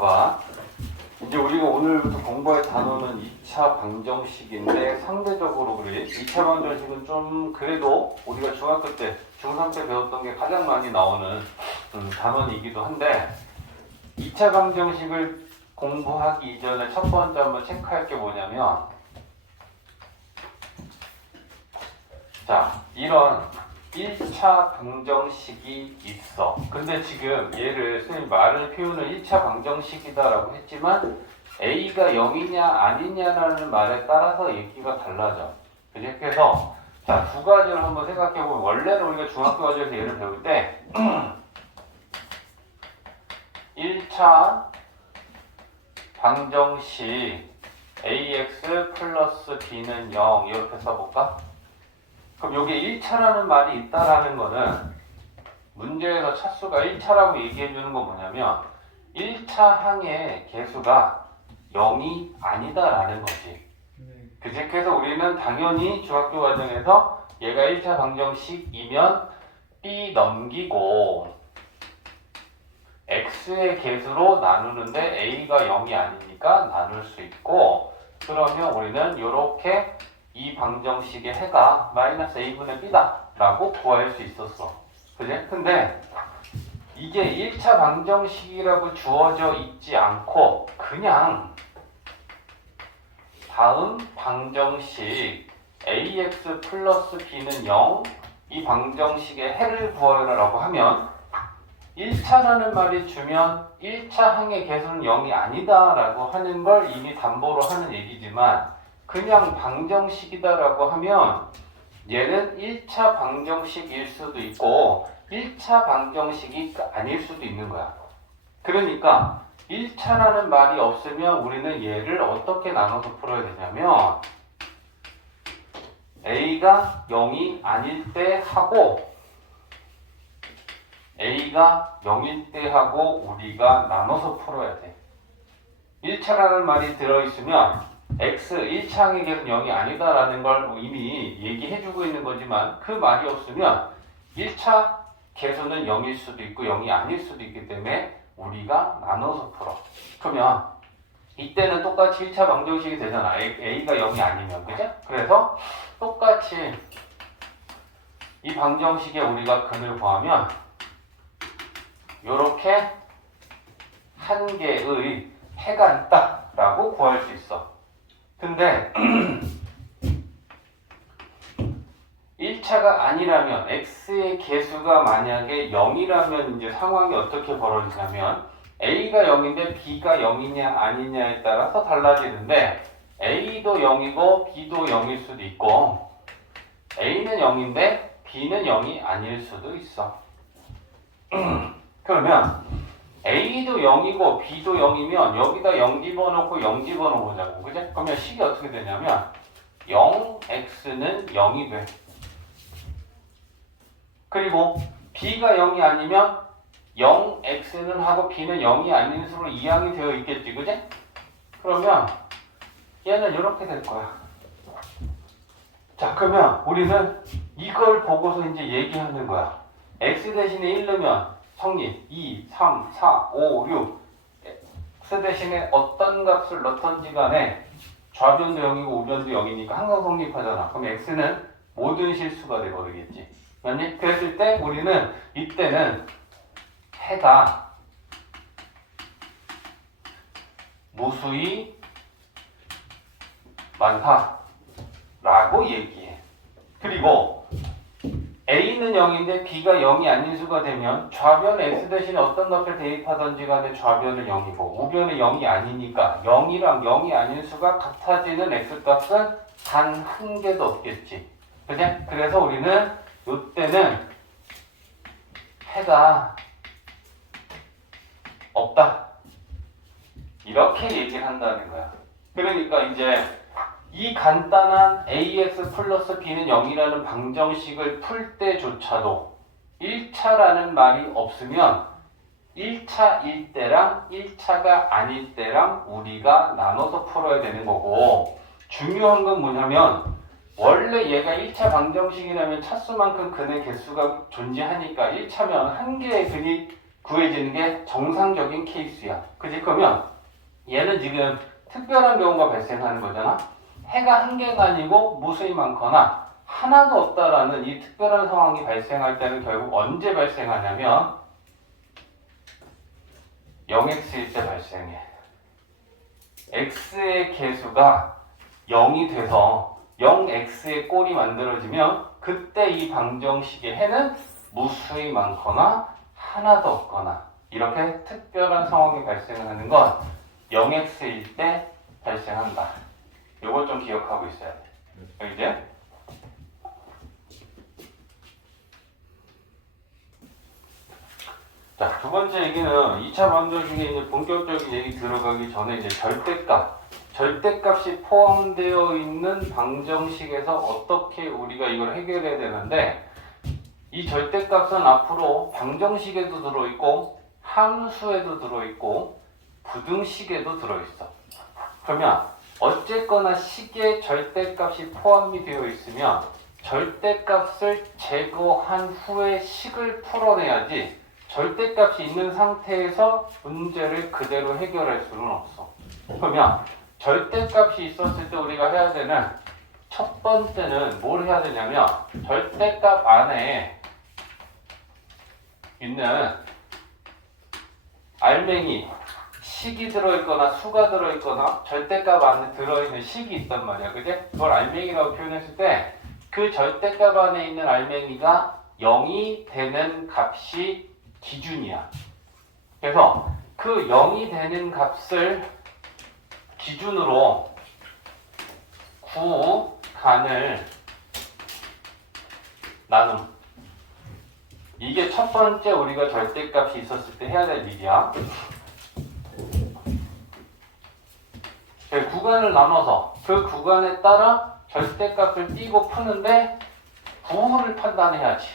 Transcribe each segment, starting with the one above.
봐봐. 이제 우리가 오늘부터 공부할 단어는 2차 방정식인데 상대적으로 그래. 2차 방정식은 좀 그래도 우리가 중학교 때, 중3 때 배웠던 게 가장 많이 나오는 단원이기도 한데 2차 방정식을 공부하기 이전에 첫 번째 한번 체크할 게 뭐냐면 자, 이런 1차 방정식이 있어. 근데 지금 얘를 선생님 말을 표현을 1차 방정식이다라고 했지만 A가 0이냐 아니냐라는 말에 따라서 얘기가 달라져. 그지? 그래서 자, 두 가지를 한번 생각해보면 원래는 우리가 중학교 과정에서 얘를 배울 때 1차 방정식 ax 플러스 b는 0 이렇게 써볼까? 그럼 여기에 1차라는 말이 있다라는 거는 문제에서 차수가 1차라고 얘기해주는 건 뭐냐면 1차 항의 개수가 0이 아니다라는 거지. 그치? 그래서 우리는 당연히 중학교 과정에서 얘가 1차 방정식이면 b 넘기고 x의 개수로 나누는데 a가 0이 아니니까 나눌 수 있고, 그러면 우리는 이렇게 이 방정식의 해가 마이너스 a분의 b다 라고 구할 수 있었어. 그지? 근데 이게 1차 방정식이라고 주어져 있지 않고 그냥 다음 방정식 ax 플러스 b는 0 이 방정식의 해를 구하라고 하면 1차라는 말이 주면 1차 항의 개수는 0이 아니다 라고 하는 걸 이미 담보로 하는 얘기지만 그냥 방정식이다 라고 하면 얘는 1차 방정식일 수도 있고 1차 방정식이 아닐 수도 있는 거야. 그러니까 1차라는 말이 없으면 우리는 얘를 어떻게 나눠서 풀어야 되냐면 A가 0이 아닐 때 하고 A가 0일 때 하고 우리가 나눠서 풀어야 돼. 1차라는 말이 들어있으면 X 1차 항의 개수는 0이 아니다라는 걸 이미 얘기해주고 있는 거지만 그 말이 없으면 1차 개수는 0일 수도 있고 0이 아닐 수도 있기 때문에 우리가 나눠서 풀어. 그러면 이때는 똑같이 1차 방정식이 되잖아. A가 0이 아니면. 그죠? 그래서 똑같이 이 방정식에 우리가 근을 구하면 요렇게 한 개의 해가 있다라고 구할 수 있어. 근데 1차가 아니라면 x의 개수가 만약에 0이라면 이제 상황이 어떻게 벌어지냐면 a가 0인데 b가 0이냐 아니냐에 따라서 달라지는데 a도 0이고 b도 0일 수도 있고 a는 0인데 b는 0이 아닐 수도 있어. 그러면 A도 0이고 B도 0이면 여기다 0 집어넣고 0 집어넣어보자고. 그죠? 그러면 식이 어떻게 되냐면 0x는 0이 돼. 그리고 B가 0이 아니면 0x는 하고 B는 0이 아닌 수로 이항이 되어 있겠지. 그죠? 그러면 얘는 이렇게 될 거야. 자, 그러면 우리는 이걸 보고서 이제 얘기하는 거야. x 대신에 1 넣으면 성립 2, 3, 4, 5, 6 x 대신에 어떤 값을 넣던지 간에 좌변도 0이고 우변도 0이니까 항상 성립하잖아. 그럼 x는 모든 실수가 되버리겠지. 맞니? 그랬을 때 우리는 이때는 해가 무수히 많다라고 얘기해. 그리고 A는 0인데 B가 0이 아닌 수가 되면 좌변 x 대신에 어떤 값을 대입하던지 간에 좌변은 0이고 우변은 0이 아니니까 0이랑 0이 아닌 수가 같아지는 x값은 단 한 개도 없겠지. 그지? 그래서 우리는 이때는 해가 없다 이렇게 얘기를 한다는 거야. 그러니까 이제 이 간단한 ax 플러스 b는 0이라는 방정식을 풀 때조차도 1차라는 말이 없으면 1차일 때랑 1차가 아닐 때랑 우리가 나눠서 풀어야 되는 거고, 중요한 건 뭐냐면 원래 얘가 1차 방정식이라면 차수만큼 근의 개수가 존재하니까 1차면 한 개의 근이 구해지는 게 정상적인 케이스야. 그지? 그러면 얘는 지금 특별한 경우가 발생하는 거잖아. 해가 한 개가 아니고 무수히 많거나 하나도 없다라는 이 특별한 상황이 발생할 때는 결국 언제 발생하냐면 0x일 때 발생해. x의 개수가 0이 돼서 0x의 꼴이 만들어지면 그때 이 방정식의 해는 무수히 많거나 하나도 없거나 이렇게 특별한 상황이 발생하는 건 0x일 때 발생한다. 요걸 좀 기억하고 있어야 돼. 이제 자, 두 번째 얘기는 2차 방정식에 이제 본격적인 얘기 들어가기 전에 이제 절대값이 포함되어 있는 방정식에서 어떻게 우리가 이걸 해결해야 되는데 이 절대값은 앞으로 방정식에도 들어있고 함수에도 들어있고 부등식에도 들어있어. 그러면 어쨌거나 식에 절대값이 포함이 되어 있으면 절대값을 제거한 후에 식을 풀어내야지 절대값이 있는 상태에서 문제를 그대로 해결할 수는 없어. 그러면 절대값이 있었을 때 우리가 해야 되는 첫 번째는 뭘 해야 되냐면 절대값 안에 있는 알맹이 식이 들어있거나 수가 들어있거나 절대값 안에 들어있는 식이 있단 말이야. 그지? 그걸 알맹이라고 표현했을 때 그 절대값 안에 있는 알맹이가 0이 되는 값이 기준이야. 그래서 그 0이 되는 값을 기준으로 구간을 나눔. 이게 첫 번째 우리가 절대값이 있었을 때 해야 될 일이야. 구간을 나눠서 그 구간에 따라 절대값을 띄고 푸는데 부호를 판단해야지.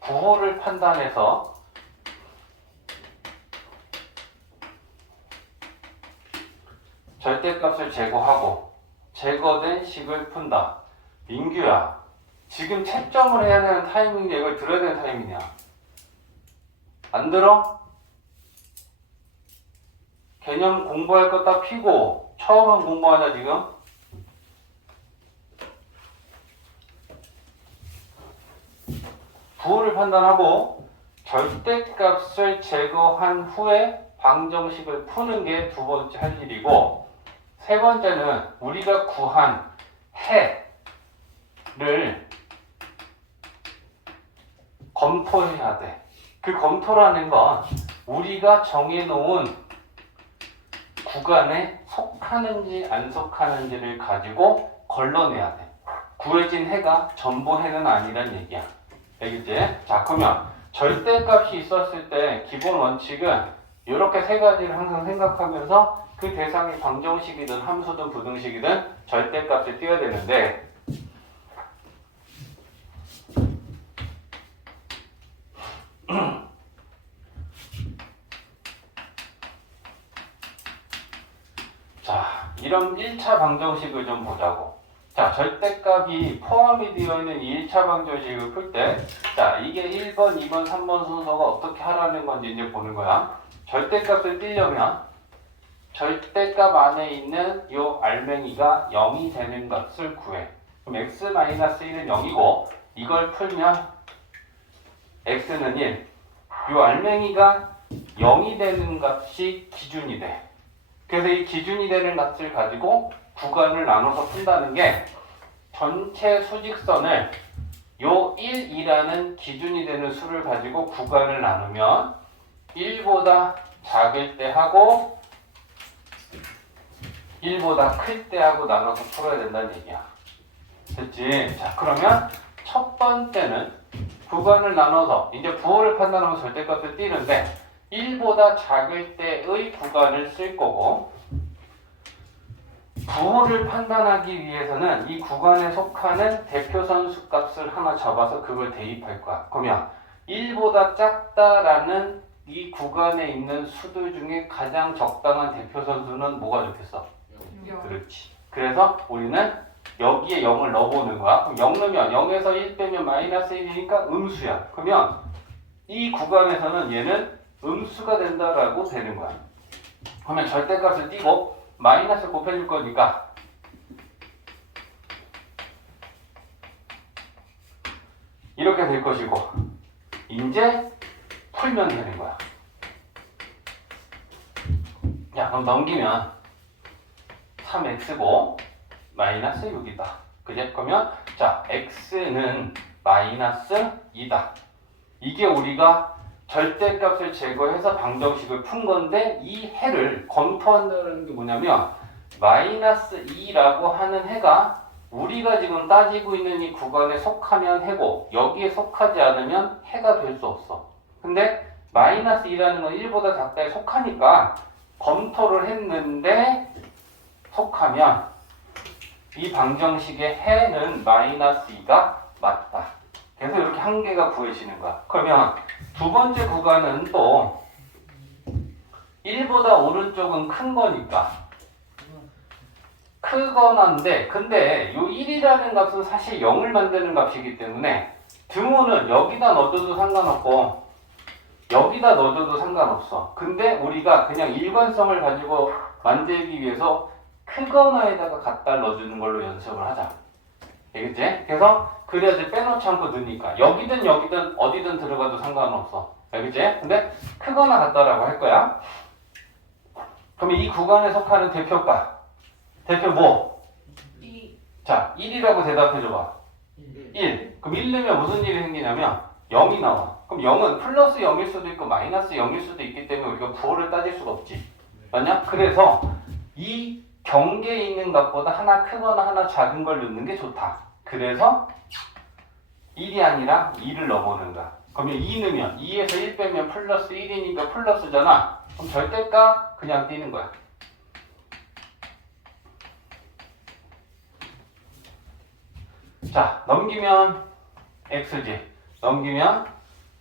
부호를 판단해서 절대값을 제거하고 제거된 식을 푼다. 민규야, 지금 채점을 해야 되는 타이밍이냐 이걸 들어야 되는 타이밍이냐? 안 들어? 개념 공부할 거 딱 피고 처음은 공부하자 지금? 부호를 판단하고 절대값을 제거한 후에 방정식을 푸는 게 두 번째 할 일이고 세 번째는 우리가 구한 해를 검토해야 돼. 그 검토라는 건 우리가 정해놓은 구간에 속하는지 안 속하는지를 가지고 걸러내야 돼. 구해진 해가 전부 해는 아니란 얘기야. 알겠지? 자, 그러면 절대값이 있었을 때 기본 원칙은 이렇게 세 가지를 항상 생각하면서 그 대상이 방정식이든 함수든 부등식이든 절대값을 띄워야 되는데 자, 이런 1차 방정식을 좀 보자고. 자, 절대값이 포함이 되어 있는 이 1차 방정식을 풀 때, 자, 이게 1번, 2번, 3번 순서가 어떻게 하라는 건지 이제 보는 거야. 절대값을 띄려면, 절대값 안에 있는 요 알맹이가 0이 되는 값을 구해. 그럼 x-1은 0이고, 이걸 풀면, x는 1. 요 알맹이가 0이 되는 값이 기준이 돼. 그래서 이 기준이 되는 값을 가지고 구간을 나눠서 푼다는 게 전체 수직선을 요 1이라는 기준이 되는 수를 가지고 구간을 나누면 1보다 작을 때 하고 1보다 클 때 하고 나눠서 풀어야 된다는 얘기야. 됐지? 자, 그러면 첫 번째는 구간을 나눠서 이제 부호를 판단하면 절대값을 띄는데 1보다 작을 때의 구간을 쓸 거고 부호를 판단하기 위해서는 이 구간에 속하는 대표선 수값을 하나 잡아서 그걸 대입할 거야. 그러면 1보다 작다라는 이 구간에 있는 수들 중에 가장 적당한 대표선 수는 뭐가 좋겠어? 0. 그렇지. 그래서 우리는 여기에 0을 넣어보는 거야. 그럼 0 넣으면 0에서 1 빼면 마이너스 1이니까 음수야. 그러면 이 구간에서는 얘는 음수가 된다라고 되는 거야. 그러면 절대값을 띄고 마이너스 곱해줄 거니까 이렇게 될 것이고 이제 풀면 되는 거야. 야, 그럼 넘기면 3x고 마이너스 6이다. 그제? 그러면 자, x는 마이너스 2다. 이게 우리가 절대값을 제거해서 방정식을 푼 건데 이 해를 검토한다는 게 뭐냐면 마이너스 2라고 하는 해가 우리가 지금 따지고 있는 이 구간에 속하면 해고 여기에 속하지 않으면 해가 될 수 없어. 근데 마이너스 2라는 건 1보다 작다에 속하니까 검토를 했는데 속하면 이 방정식의 해는 마이너스 2가 맞다. 그래서 이렇게 한 개가 구해지는 거야. 그러면 두 번째 구간은 또 1보다 오른쪽은 큰 거니까 크거나인데 근데 이 1이라는 값은 사실 0을 만드는 값이기 때문에 등호는 여기다 넣어줘도 상관없고 여기다 넣어줘도 상관없어. 근데 우리가 그냥 일관성을 가지고 만들기 위해서 크거나에다가 갖다 넣어주는 걸로 연습을 하자. 알겠지? 그래서 그래야지 빼놓지 않고 넣으니까 여기든 여기든 어디든 들어가도 상관없어. 알겠지? 근데 크거나 같다라고 할 거야. 그럼 이 구간에 속하는 대표값 대표 뭐? 2. 자, 1이라고 대답해줘봐. 1. 그럼 1 넣으면 무슨 일이 생기냐면 0이 나와. 그럼 0은 플러스 0일 수도 있고 마이너스 0일 수도 있기 때문에 우리가 부호를 따질 수가 없지. 맞냐? 그래서 이 경계에 있는 값보다 하나 크거나 하나 작은 걸 넣는 게 좋다. 그래서 1이 아니라 2를 넣어보는 거야. 그러면 2 넣으면 2에서 1 빼면 플러스 1이니까 플러스잖아. 그럼 절대값 그냥 띄는 거야. 자, 넘기면 x지. 넘기면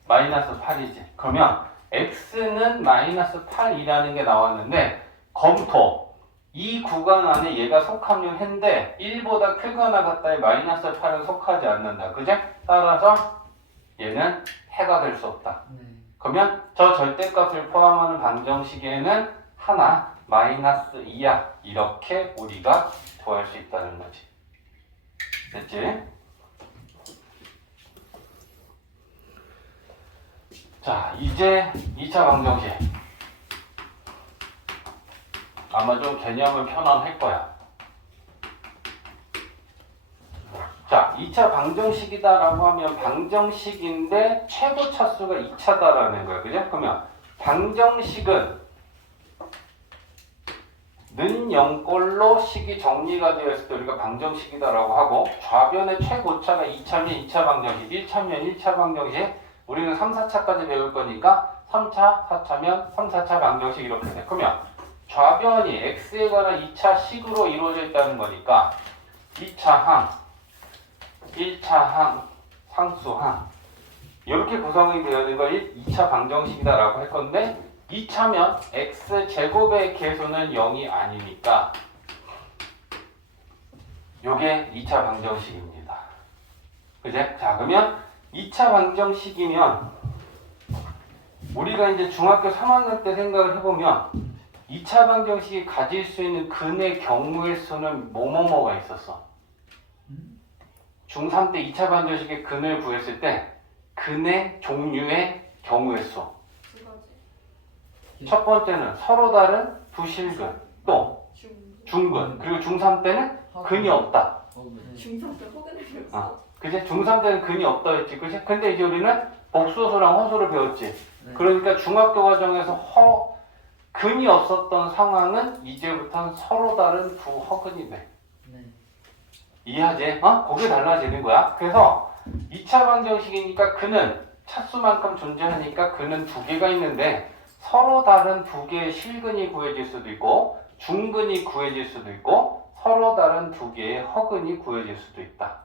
마이너스 8이지. 그러면 x는 마이너스 8이라는 게 나왔는데 검토. 이 구간 안에 얘가 속하면 해인데 1보다 크거나 같다에 마이너스 8은 속하지 않는다. 그제? 따라서 얘는 해가 될 수 없다. 그러면 저 절대값을 포함하는 방정식에는 하나 마이너스 2야. 이렇게 우리가 구할 수 있다는 거지. 됐지? 자, 이제 2차 방정식. 아마 좀 개념을 편안할 거야. 자, 2차 방정식이다라고 하면 방정식인데 최고 차수가 2차다라는 거야. 그죠? 그러면 방정식은 는 0꼴로 식이 정리가 되어 있을 때 우리가 방정식이다라고 하고 좌변의 최고차가 2차면 2차 방정식, 1차면 1차 방정식 우리는 3, 4차까지 배울 거니까 3차, 4차면 3, 4차 방정식 이렇게 돼. 그러면 좌변이 x에 관한 2차 식으로 이루어져 있다는 거니까 2차 항, 1차 항, 상수항 이렇게 구성이 되어 있는 걸 2차 방정식이다라고 할 건데 2차면 x제곱의 개수는 0이 아니니까 요게 2차 방정식입니다. 그제? 자, 그러면 2차 방정식이면 우리가 이제 중학교 3학년 때 생각을 해보면 2차 방정식이 가질 수 있는 근의 경우의 수는 뭐뭐뭐가 있었어. 중3 때 2차 방정식의 근을 구했을 때 근의 종류의 경우의 수. 첫 번째는 서로 다른 부실근, 또 중근, 그리고 중3 때는 근이 없다. 중3 때 허근을 배웠어. 그치? 중3 때는 근이 없다 했지. 그치? 근데 이제 우리는 복수수랑 허수를 배웠지. 그러니까 중학교 과정에서 근이 없었던 상황은 이제부터는 서로 다른 부허근이 돼. 이해하지? 그게 달라지는 거야. 그래서 2차 방정식이니까 근은 차수만큼 존재하니까 근은 두 개가 있는데 서로 다른 두 개의 실근이 구해질 수도 있고 중근이 구해질 수도 있고 서로 다른 두 개의 허근이 구해질 수도 있다.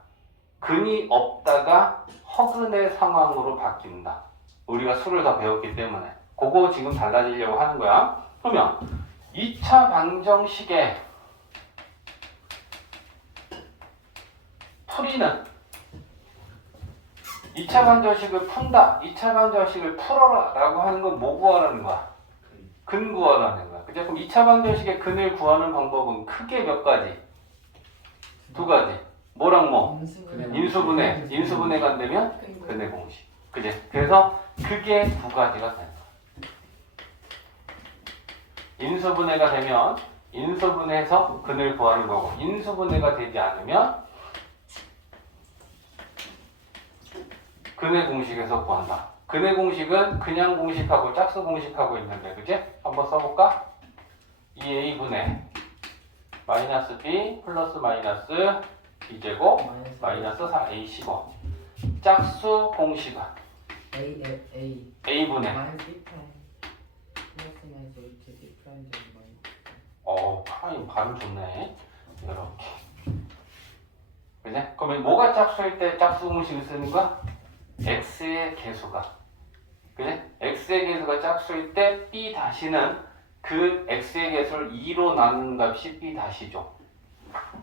근이 없다가 허근의 상황으로 바뀐다. 우리가 수를 다 배웠기 때문에 그거 지금 달라지려고 하는 거야. 그러면 2차 방정식에 풀이는 2차 방정식을 푼다. 2차 방정식을 풀어라 라고 하는 건 뭐 구하라는 거야? 근 구하라는 거야. 그죠? 그럼 2차 방정식의 근을 구하는 방법은 크게 몇 가지? 두 가지. 뭐랑 뭐? 인수분해. 인수분해가 안 되면 근거. 근의 공식. 그지? 그래서 크게 두 가지가 된다. 인수분해가 되면 인수분해해서 근을 구하는 거고, 인수분해가 되지 않으면 근의 공식에서 구한다. 근의 공식은 그냥 공식하고 짝수 공식하고 있는데, 그지? 한번 써볼까? 2a분의 마이너스 b 플러스 마이너스 b제곱 마이너스 4a15. 짝수 공식은 a분의 프라임 발음 좋네. 이렇게. 그지? 그러면 뭐가 짝수일 때 짝수 공식을 쓰는 거야? x의 개수가. 그지? x의 개수가 짝수일 때 b 다시는 그 x의 개수를 2로 나누는 값이 b 다시죠.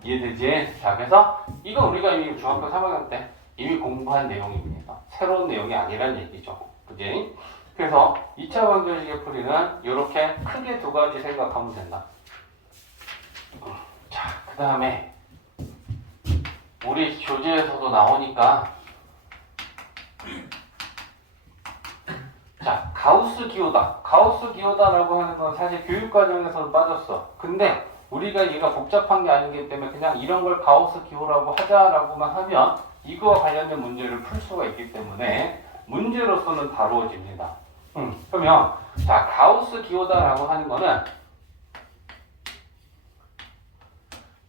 이해되지? 자, 그래서 이거 우리가 이미 중학교 3학년 때 이미 공부한 내용입니다. 새로운 내용이 아니란 얘기죠. 그지? 그래서 2차 방정식의 풀이는 이렇게 크게 두 가지 생각하면 된다. 자, 그 다음에 우리 교재에서도 나오니까, 자, 가우스 기호다. 가우스 기호다라고 하는 건 사실 교육과정에서는 빠졌어. 근데 우리가 얘가 복잡한 게 아니기 때문에 그냥 이런 걸 가우스 기호라고 하자라고만 하면 이거와 관련된 문제를 풀 수가 있기 때문에 문제로서는 다루어집니다. 그러면 자, 가우스 기호다라고 하는 거는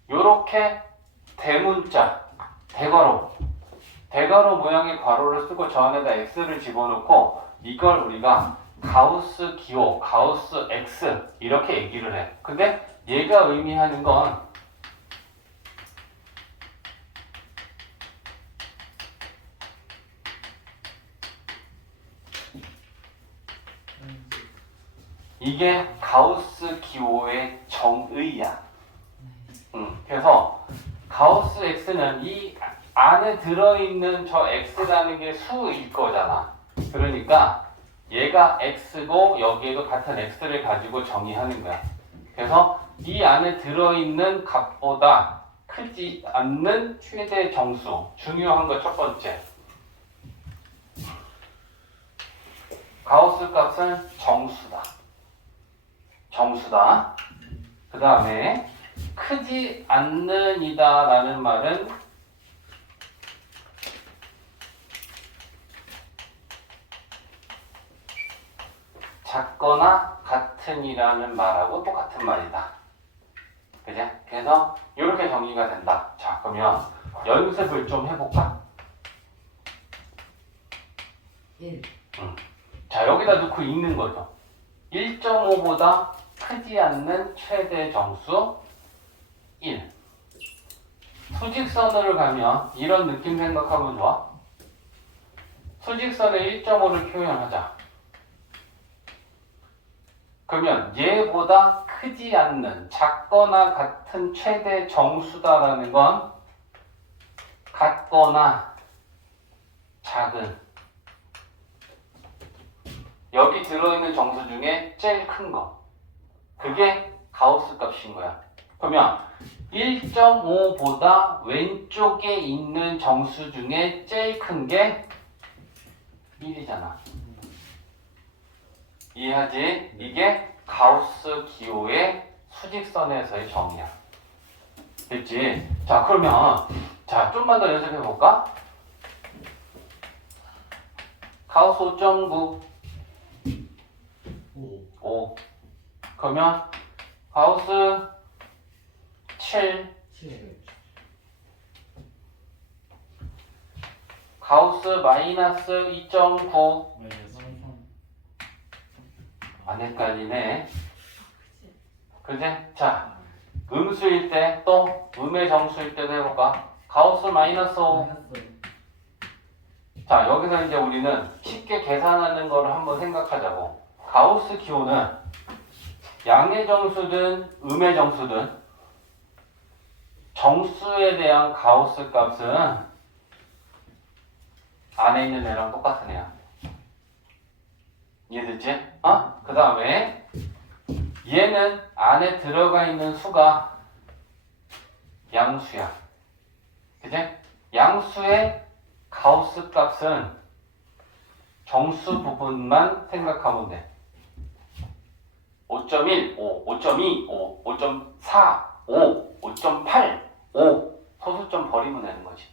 요렇게 대문자, 대괄호 모양의 괄호를 쓰고 저 안에다 x를 집어넣고 이걸 우리가 가우스 기호, 가우스 x 이렇게 얘기를 해. 근데 얘가 의미하는 건 이게 가우스 기호의 정의야. 그래서 가우스 x는 이 안에 들어있는 저 x라는 게 수일 거잖아. 그러니까 얘가 x고 여기에도 같은 x를 가지고 정의하는 거야. 그래서 이 안에 들어있는 값보다 크지 않는 최대 정수. 중요한 거 첫 번째. 가우스 값은 정수다. 정수다. 그 다음에 크지 않는 이다 라는 말은 작거나 같은이라는 말하고 똑같은 말이다. 그죠? 그래서 이렇게 정리가 된다. 자, 그러면 연습을 좀 해볼까? 1. 자, 여기다 넣고 읽는 거죠. 1.5보다 크지 않는 최대 정수 1. 수직선으로 가면 이런 느낌 생각하면 좋아. 수직선에 1.5를 표현하자. 그러면 얘보다 크지 않는 작거나 같은 최대 정수다라는 건 같거나 작은 여기 들어있는 정수 중에 제일 큰 거. 그게 가우스 값인 거야. 그러면 1.5보다 왼쪽에 있는 정수 중에 제일 큰 게 1이잖아. 이해하지? 이게 가우스 기호의 수직선에서의 정의야. 됐지? 자, 그러면 자, 좀만 더 연습해 볼까? 가우스 5.9 5. 그러면 가우스 7 가우스 마이너스 2.9 안 헷갈리네. 그지? 자, 음수일 때 또 음의 정수일 때도 해볼까? 가우스 마이너스 5. 자, 여기서 이제 우리는 쉽게 계산하는 거를 한번 생각하자고. 가우스 기호는 양의 정수든 음의 정수든 정수에 대한 가우스 값은 안에 있는 애랑 똑같은 애야. 이해됐지? 그 다음에 얘는 안에 들어가 있는 수가 양수야. 그치? 양수의 가우스 값은 정수 부분만 생각하면 돼. 5.1, 5, 5.2, 5, 5.4, 5, 5.8, 5 소수점 버리면 되는 거지.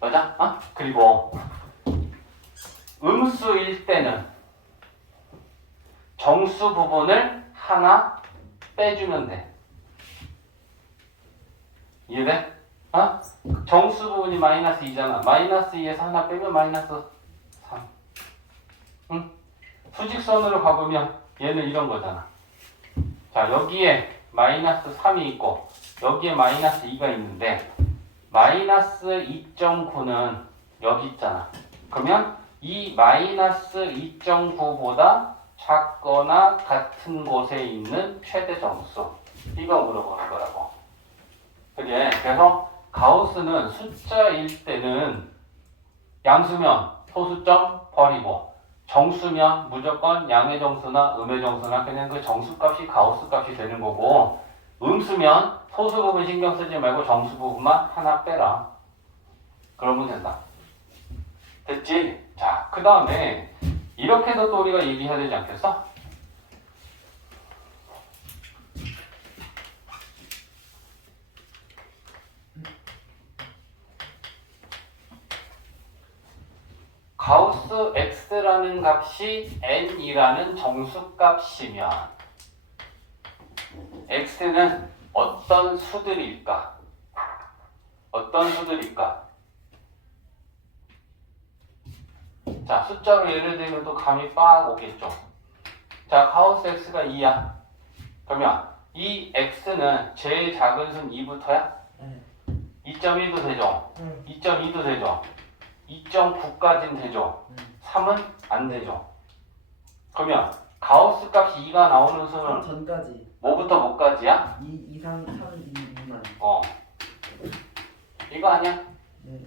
맞아? 그리고 음수일 때는 정수 부분을 하나 빼주면 돼. 이해돼? 정수 부분이 마이너스 2잖아. 마이너스 2에서 하나 빼면 마이너스 3. 응? 수직선으로 가보면 얘는 이런 거잖아. 자, 여기에 마이너스 3이 있고 여기에 마이너스 2가 있는데 마이너스 2.9는 여기 있잖아. 그러면 이 마이너스 2.9보다 작거나 같은 곳에 있는 최대 정수. 이거 물어보는 거라고. 그게 그래서 가우스는 숫자일 때는 양수면 소수점 버리고 정수면 무조건 양의 정수나 음의 정수나 그냥 그 정수값이 가우스 값이 되는 거고 음수면 소수 부분 신경 쓰지 말고 정수 부분만 하나 빼라. 그러면 된다. 됐지? 자, 그 다음에 이렇게도 또 우리가 얘기해야 되지 않겠어? 가우스 x라는 값이 n이라는 정수값이면 x는 어떤 수들일까? 어떤 수들일까? 자, 숫자로 예를 들면 또 감이 빡 오겠죠. 자, 가우스 x가 2야. 그러면 이 x는 제일 작은 순 2부터야? 2.1도 되죠? 2.2도 되죠? 2.9까지는 되죠? 3은 안 되죠? 그러면 가우스 값이 2가 나오는 수는 전까지 뭐부터 뭐까지야? 2 이상 3 2 미만. 이거 아니야? 네.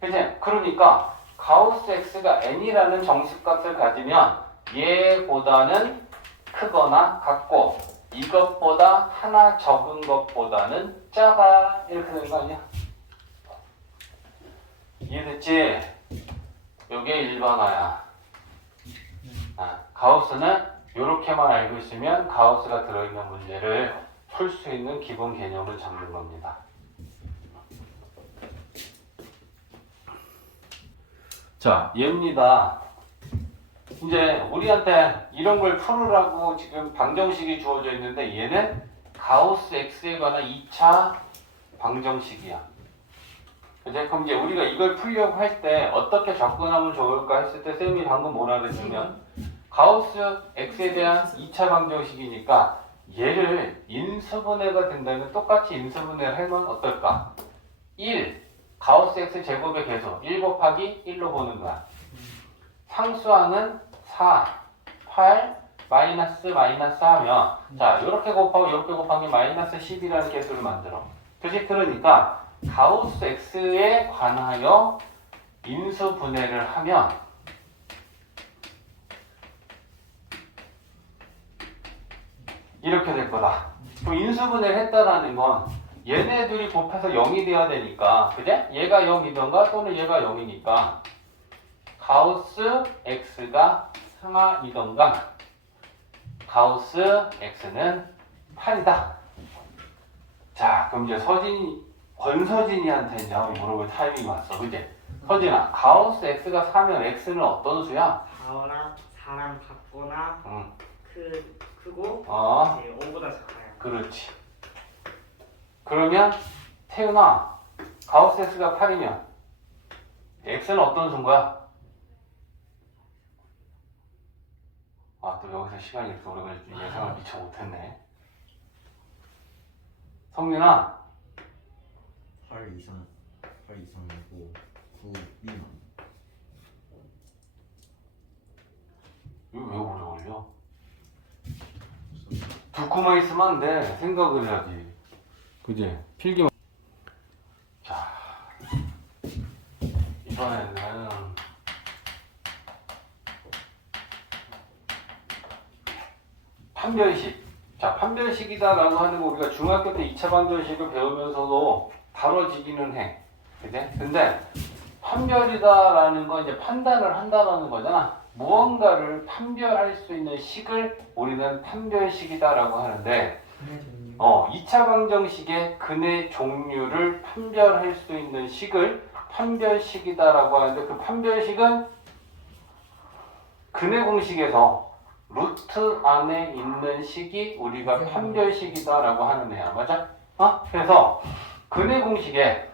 그치? 그러니까 가우스 x가 n이라는 정수값을 가지면 얘보다는 크거나 같고 이것보다 하나 적은 것보다는 작아. 이렇게 되는 거 아니야? 이해됐지? 요게 일반화야. 가우스는 이렇게만 알고 있으면 가우스가 들어있는 문제를 풀 수 있는 기본 개념을 잡는 겁니다. 자, 얘입니다. 이제 우리한테 이런 걸 풀으라고 지금 방정식이 주어져 있는데 얘는 가우스 x에 관한 2차 방정식이야. 이제 그럼 이제 우리가 이걸 풀려고 할 때 어떻게 접근하면 좋을까 했을 때 쌤이 방금 뭐라 그랬냐면 가우스 x에 대한 2차 방정식이니까 얘를 인수분해가 된다면 똑같이 인수분해를 하면 어떨까? 1 가우스 x 제곱의 개수 1 곱하기 1로 보는 거야. 상수항은 4 8 마이너스 하면 자 이렇게 곱하고 이렇게 곱하면 마이너스 10이라는 개수를 만들어. 그치? 그러니까 가우스 x에 관하여 인수분해를 하면 이렇게 될 거다. 그럼 인수분해를 했다라는 건 얘네들이 곱해서 0이 돼야 되니까 그제? 얘가 0이던가 또는 얘가 0이니까 가우스 x가 상하이던가 가우스 x는 8이다. 자 그럼 이제 권서진이한테 이제 물어볼 타이밍이 왔어. 그제? 서진아 가우스 x가 4면 x는 어떤 수야? 사람 같거나 크고 어 5보다 작아요. 그렇지. 그러면 태훈아 가우스 x가 8이면 x는 어떤 수인 거야? 아 또 여기서 시간이 이렇게 오래 걸릴 줄 예상을 미처 못했네. 성민아 8 이상이고 9 미만. 이거 왜 오래 걸려? 듣고만 있으면 안 돼. 생각을 해야지. 그지? 필기만. 이번에는 판별식. 자, 판별식이다라고 하는 거 우리가 중학교 때 2차 방정식을 배우면서도 다뤄지기는 해. 그지? 근데 판별이다라는 건 이제 판단을 한다라는 거잖아. 무언가를 판별할 수 있는 식을 우리는 판별식이다라고 하는데, 근해 종류. 2차 방정식의 근의 종류를 판별할 수 있는 식을 판별식이다라고 하는데, 그 판별식은 근의 공식에서 루트 안에 있는 식이 우리가 판별식이다라고 하는 애야. 맞아? 그래서 근의 공식에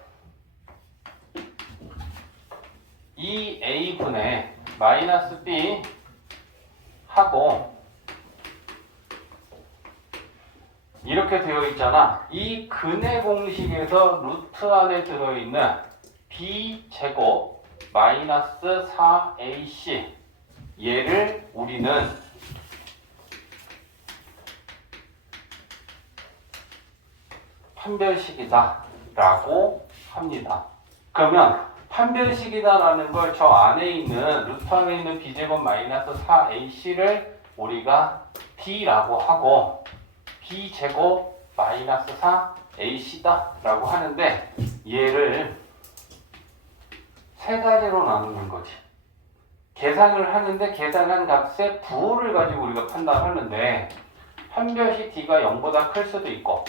2a분의 마이너스 b 하고 이렇게 되어 있잖아. 이 근의 공식에서 루트 안에 들어있는 b제곱 마이너스 4ac 얘를 우리는 판별식이다 라고 합니다. 그러면 판별식이다라는 걸 저 안에 있는 루트 안에 있는 b제곱 마이너스 4ac를 우리가 b라고 하고 b제곱 마이너스 4ac다 라고 하는데 얘를 세 가지로 나누는 거지. 계산을 하는데 계산한 값의 부호를 가지고 우리가 판단하는데 판별식 d가 0보다 클 수도 있고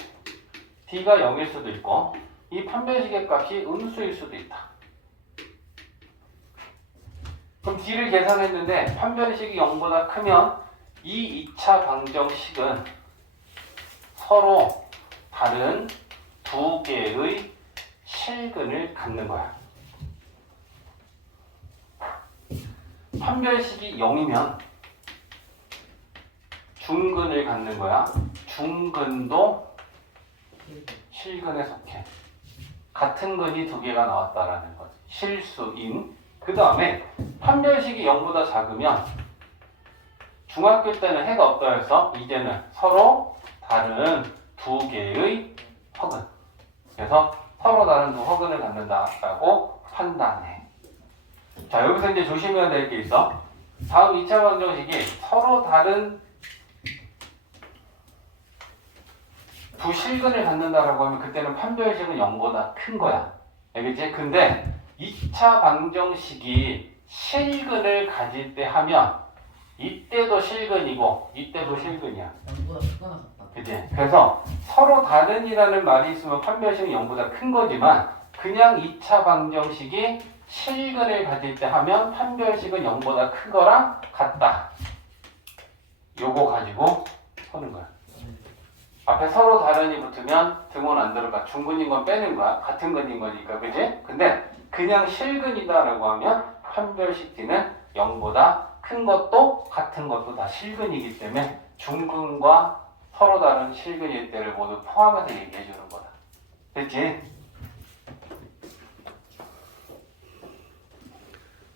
d가 0일 수도 있고 이 판별식의 값이 음수일 수도 있다. 그럼 d를 계산했는데 판별식이 0보다 크면 이 2차 방정식은 서로 다른 두 개의 실근을 갖는 거야. 판별식이 0이면 중근을 갖는 거야. 중근도 실근에 속해. 같은 근이 두 개가 나왔다라는 거지. 실수인. 그 다음에 판별식이 0보다 작으면 중학교 때는 해가 없다 해서 이제는 서로 다른 두 개의 허근. 그래서 서로 다른 두 허근을 갖는다라고 판단해. 자, 여기서 이제 조심해야 될 게 있어. 다음 2차 방정식이 서로 다른 두 실근을 갖는다라고 하면 그때는 판별식은 0보다 큰 거야. 알겠지? 근데 2차 방정식이 실근을 가질 때 하면 이때도 실근이고 이때도 실근이야. 0보다 크거나 같다. 그치? 그래서 서로 다른이라는 말이 있으면 판별식은 0보다 큰 거지만 그냥 2차 방정식이 실근을 가질 때 하면 판별식은 0보다 크거나 같다. 요거 가지고 푸는 거야. 앞에 서로 다른이 붙으면 등원 안 들어가. 중근인 건 빼는 거야. 같은 근인 거니까. 그지? 근데 그냥 실근이다라고 하면 판별식 d는 0보다 큰 것도 같은 것도 다 실근이기 때문에 중근과 서로 다른 실근일 때를 모두 포함해서 얘기해 주는 거다. 됐지?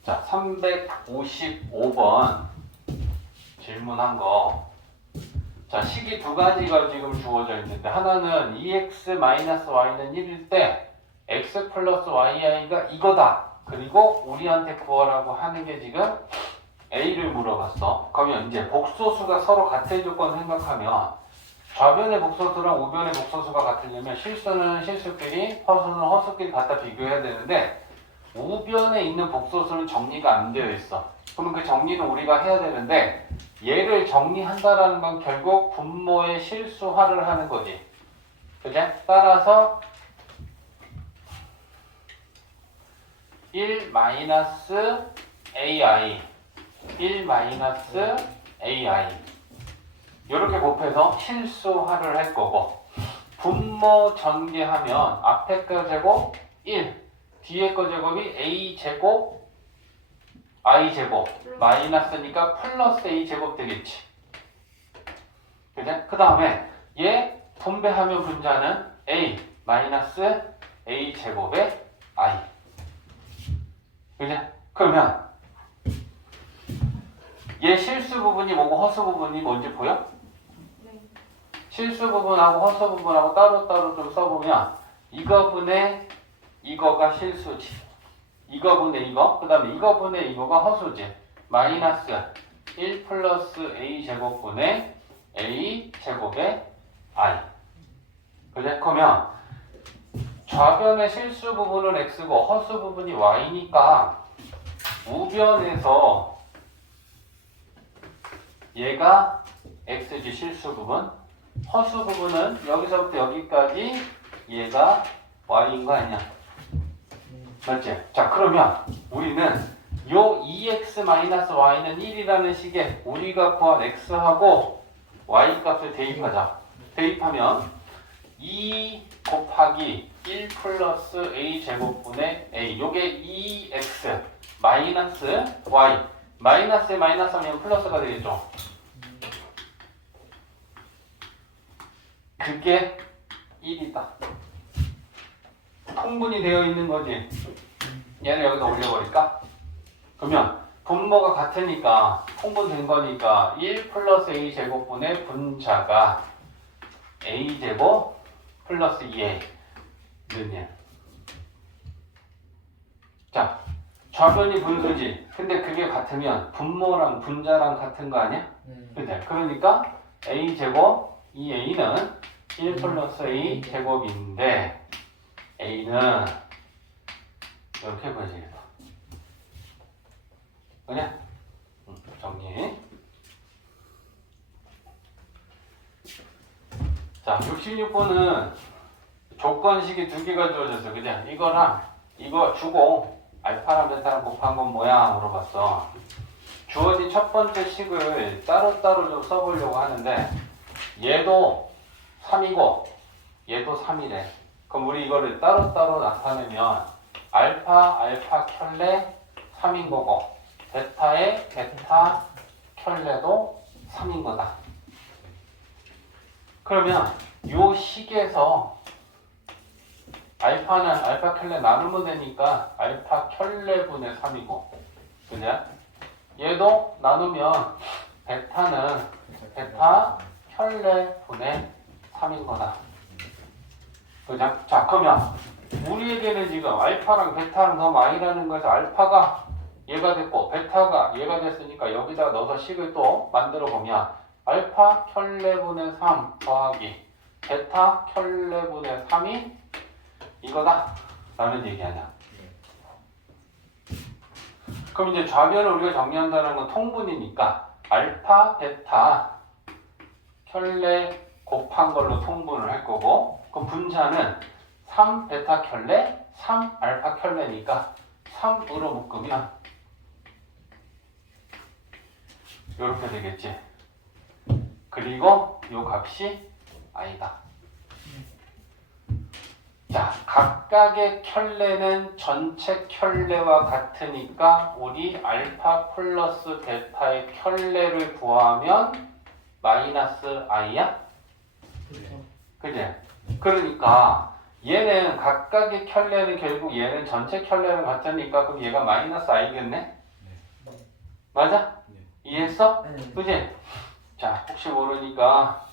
자, 355번 질문한 거. 자, 식이 두 가지가 지금 주어져 있는데 하나는 2x-y는 1일 때 x 플러스 yi가 이거다. 그리고 우리한테 구하라고 하는 게 지금 a를 물어봤어. 그러면 이제 복소수가 서로 같은 조건 생각하면 좌변의 복소수랑 우변의 복소수가 같으려면 실수는 실수끼리, 허수는 허수끼리 갖다 비교해야 되는데 우변에 있는 복소수는 정리가 안 되어 있어. 그러면 그 정리는 우리가 해야 되는데 얘를 정리한다라는 건 결국 분모의 실수화를 하는 거지. 그죠? 따라서 1 마이너스 ai 1 마이너스 ai 이렇게 곱해서 실수화를 할 거고 분모 전개하면 앞에 거 제곱 1 뒤에 거 제곱이 a 제곱 i 제곱 마이너스니까 플러스 a 제곱 되겠지. 그죠? 그 다음에 얘 분배하면 분자는 a 마이너스 a 제곱에 i. 그죠? 그러면 얘 실수 부분이 뭐고 허수 부분이 뭔지 보여? 네. 실수 부분하고 허수 부분하고 따로따로 좀 써보면 이거 분의 이거가 실수지. 이거분의 이거, 그 다음에 이거분의 이거가 허수지. 마이너스 1 플러스 a 제곱분의 a 제곱의 i. 그래? 그러면 좌변의 실수 부분은 x고 허수 부분이 y니까 우변에서 얘가 x지 실수 부분, 허수 bu분은 여기서부터 여기까지 얘가 y인 거 아니야? 맞지? 자, 그러면 우리는 요 2x-y는 1이라는 식에 우리가 구한 x하고 y 값을 대입하자. 대입하면 2 곱하기 1 플러스 a 제곱분의 a, 요게 2x 마이너스 y, 마이너스에 마이너스 하면 플러스가 되겠죠. 그게 1이다. 통분이 되어 있는 거지. 얘를 여기다 올려버릴까? 그러면 분모가 같으니까 통분된 거니까 1 플러스 a 제곱분의 분자가 a 제곱 플러스 2a 는 자, 좌변이 분수지. 근데 그게 같으면 분모랑 분자랑 같은 거 아니야? 그죠? 그러니까 a 제곱 2a는 1 플러스 a 제곱인데 a는 이렇게 보여지겠다. 그냥 정리. 자, 66번은 조건식이 두 개가 주어졌어. 그냥 이거랑 이거 주고 알파랑 베타랑 곱한 건 뭐야 물어봤어. 주어진 첫 번째 식을 따로따로 좀 써보려고 하는데 얘도 3이고 얘도 3이래. 그럼 우리 이거를 따로따로 나타내면 알파 켤레 3인 거고 베타의 베타 켤레도 3인 거다. 그러면 요 식에서 알파는 알파 켤레 나누면 되니까 알파 켤레분의 3이고 그죠? 얘도 나누면 베타는 베타 켤레분의 3인 거다. 그죠? 자, 그러면 우리에게는 지금 알파랑 베타랑 더 많이라는 것에서 알파가 얘가 됐고 베타가 얘가 됐으니까 여기다 넣어서 식을 또 만들어 보면 알파 켤레분의 3 더하기 베타 켤레분의 3이 이거다 라는 얘기 아니야. 그럼 이제 좌변을 우리가 정리한다는 건 통분이니까 알파 베타 켤레 곱한 걸로 통분을 할 거고 그럼 분자는 3 베타 켤레 3 알파 켤레니까 3으로 묶으면 이렇게 되겠지. 그리고 이 값이 i다. 자, 각각의 켤레는 전체 켤레와 같으니까 우리 알파 플러스 베타의 켤레를 구하면 마이너스 i야? 그지? 그러니까 얘는 각각의 켤레는 결국 얘는 전체 켤레랑 같으니까 그럼 얘가 마이너스 i겠네? 맞아? 이해했어? 그지? 자, 혹시 모르니까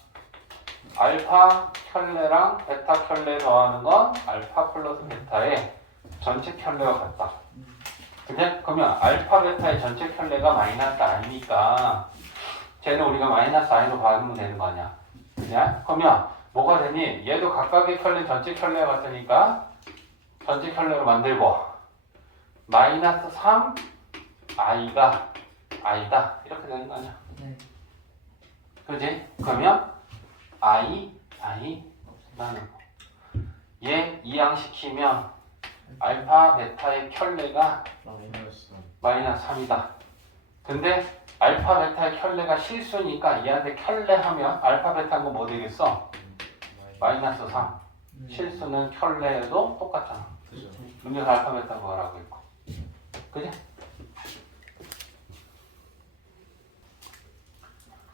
알파 켤레랑 베타 켤레 더하는 건 알파 플러스 베타의 전체 켤레와 같다. 근데 그러면 알파 베타의 전체 켤레가 마이너스 i니까 쟤는 우리가 마이너스 i로 받으면 되는 거 아니야. 그냥? 그러면 뭐가 되니? 얘도 각각의 켤레 전체 켤레와 같으니까 전체 켤레로 만들고 마이너스 3 i가 i다 이렇게 되는 거 아니야. 그지? 그러면 i 나누고 얘 이항시키면 알파 베타의 켤레가 마이너스 3이다. 근데 알파 베타의 켤레가 실수니까 얘한테 켤레 하면 알파 베타인 건 뭐 되겠어? 마이너스 3. 실수는 켤레도 똑같잖아. 문제에서 알파 베타 구하라고 했고. 그지?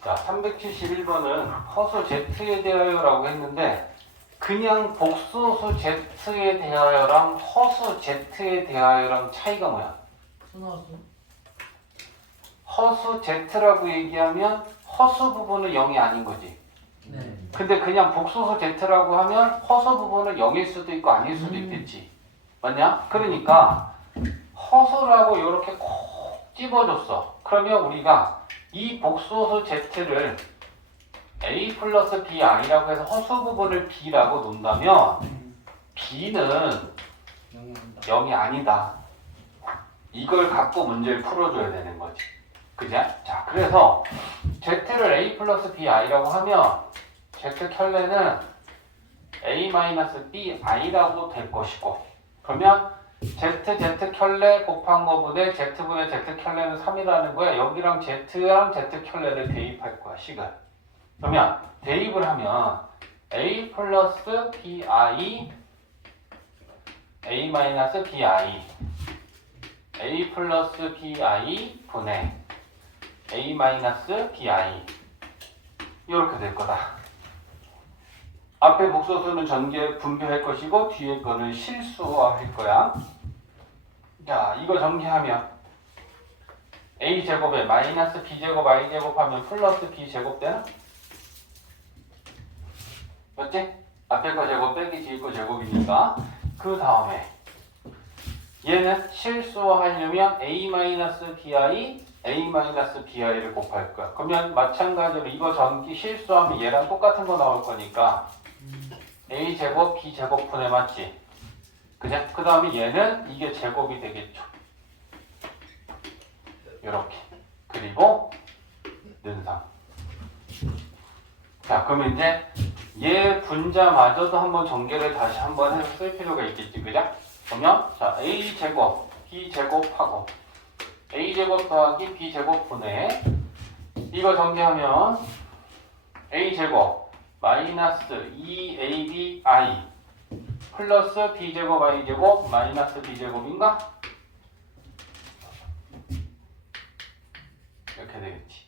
자, 371번은 허수 Z에 대하여라고 했는데 그냥 복소수 Z에 대하여랑 허수 Z에 대하여랑 차이가 뭐야? 허수 Z라고 얘기하면 허수 부분은 0이 아닌 거지. 근데 그냥 복소수 Z라고 하면 허수 부분은 0일 수도 있고 아닐 수도 있겠지. 맞냐? 그러니까 허수라고 이렇게 콕 집어줬어. 그러면 우리가 이 복수호수 Z를 A 플러스 BI라고 해서 허수 부분을 B라고 놓는다면 B는 영이 한다. 0이 아니다. 이걸 갖고 문제를 풀어줘야 되는 거지. 그죠? 자, 그래서 Z를 A 플러스 BI라고 하면 Z 켤레는 A 마이너스 BI라고 될 것이고, 그러면 Z 켤레 곱한 거분의 Z분의 Z 켤레는 3이라는 거야. 여기랑 Z랑 Z 켤레를 대입할 거야, 식을. 그러면 대입을 하면 A 플러스 BI A 마이너스 BI A 플러스 BI 분의 A 마이너스 BI 이렇게 될 거다. 앞에 복소수는 전개 분배할 것이고 뒤에 거는 실수화할 거야. 자, 이거 전개하면 A제곱에 마이너스 B제곱 I제곱 하면 플러스 B제곱 되나? 맞지? 앞에 거 제곱 빼기 뒤에 거 제곱이니까. 그 다음에 얘는 실수화하려면 A-BI, A-BI를 곱할 거야. 그러면 마찬가지로 이거 전기 실수하면 얘랑 똑같은 거 나올 거니까 A제곱, B제곱 분의 맞지? 그죠? 그 다음에 얘는 이게 제곱이 되겠죠. 요렇게. 그리고 는상. 자, 그러면 이제 얘 분자마저도 한번 전개를 다시 한번 해서 쓸 필요가 있겠지, 그죠? 그러면 자 A제곱, B제곱하고 A제곱 더하기 B제곱 분의 이거 전개하면 A제곱 마이너스 2ABI 플러스 B제곱 I제곱 마이너스 B제곱인가? 이렇게 되겠지.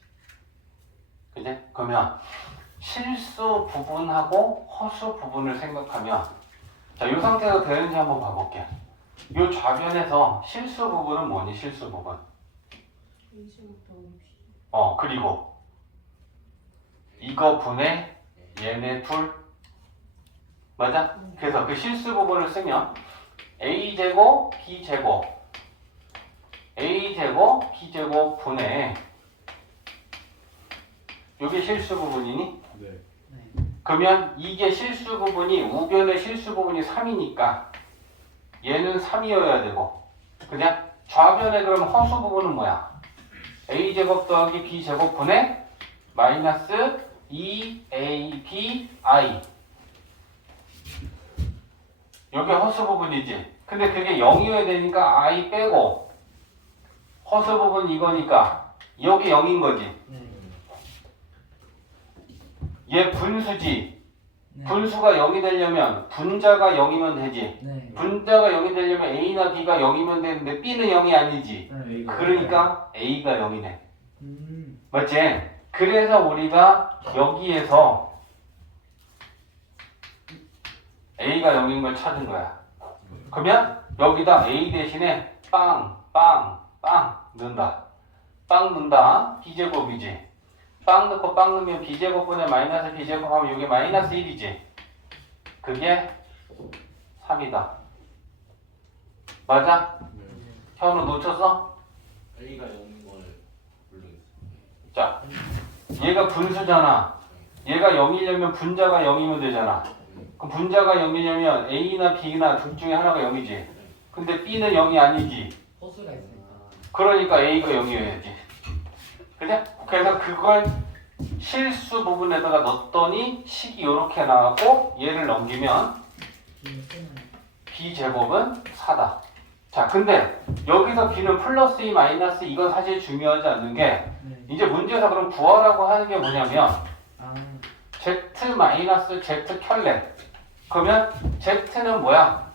그지? 그러면 실수 부분하고 허수 부분을 생각하면 자, 이 상태가 되는지 한번 봐볼게. 이 좌변에서 실수 부분은 뭐니? 실수 부분. 그리고 이거 분의 얘네 둘. 맞아? 그래서 그 실수 부분을 쓰면 A제곱, B제곱 A제곱, B제곱 분의 이게 실수 부분이니? 네. 그러면 이게 실수 부분이 우변의 실수 부분이 3이니까 얘는 3이어야 되고 그냥 좌변에 그럼 허수 부분은 뭐야? A제곱 더하기 B제곱 분의 마이너스 2ABI 여기 허수 부분이지. 근데 그게 0이어야 되니까 I 빼고 허수 부분 이거니까 여기 0인 거지. 얘 분수지. 네. 분수가 0이 되려면 분자가 0이면 되지. 네. 분자가 0이 되려면 A나 B가 0이면 되는데 B는 0이 아니지. 네. 그러니까 A가 0이네. 음. 맞지? 그래서 우리가 여기에서 A가 0인 걸 찾은 거야. 그러면 여기다 A 대신에 빵 넣는다. 빵 넣는다. B제곱이지. 빵 넣고 빵 넣으면 B제곱분의 마이너스 B제곱 하면 이게 마이너스 1이지. 그게 3이다. 맞아? 현우 놓쳤어? A가 0인 걸 모르겠어요. 자, 얘가 분수잖아. 얘가 0이려면 분자가 0이면 되잖아. 그럼 분자가 0이려면 A나 B나 둘 중에 하나가 0이지. 근데 B는 0이 아니지. 호수가 있으니까. 그러니까 A가 0이어야지. 그래? 그래서 그걸 실수 부분에다가 넣었더니 식이 이렇게 나왔고 얘를 넘기면 B제곱은 4다. 자, 근데 여기서 B는 플러스 2 마이너스 이건 사실 중요하지 않는 게 네. 이제 문제에서 그럼 구하라고 하는 게 뭐냐면 아. Z 마이너스 Z 켤레. 그러면 Z는 뭐야?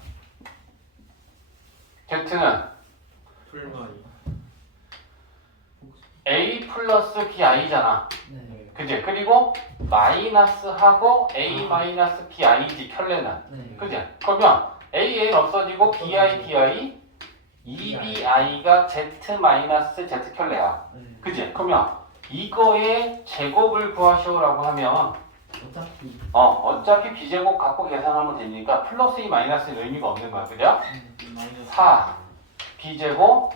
Z는 풀마이. A 플러스 BI잖아. 네. 그지? 그리고 마이너스하고 A 마이너스 BI지 켤레는. 네. 그지? 그러면 A 없어지고 BI EBI가 Z 마이너스 Z 켤레야. 네. 그지? 그러면 이거의 제곱을 구하시오라고 하면 어차피 어차피 B제곱 갖고 계산하면 되니까 플러스 2 마이너스는 의미가 없는 거야. 그죠? 마이너스 4 b제곱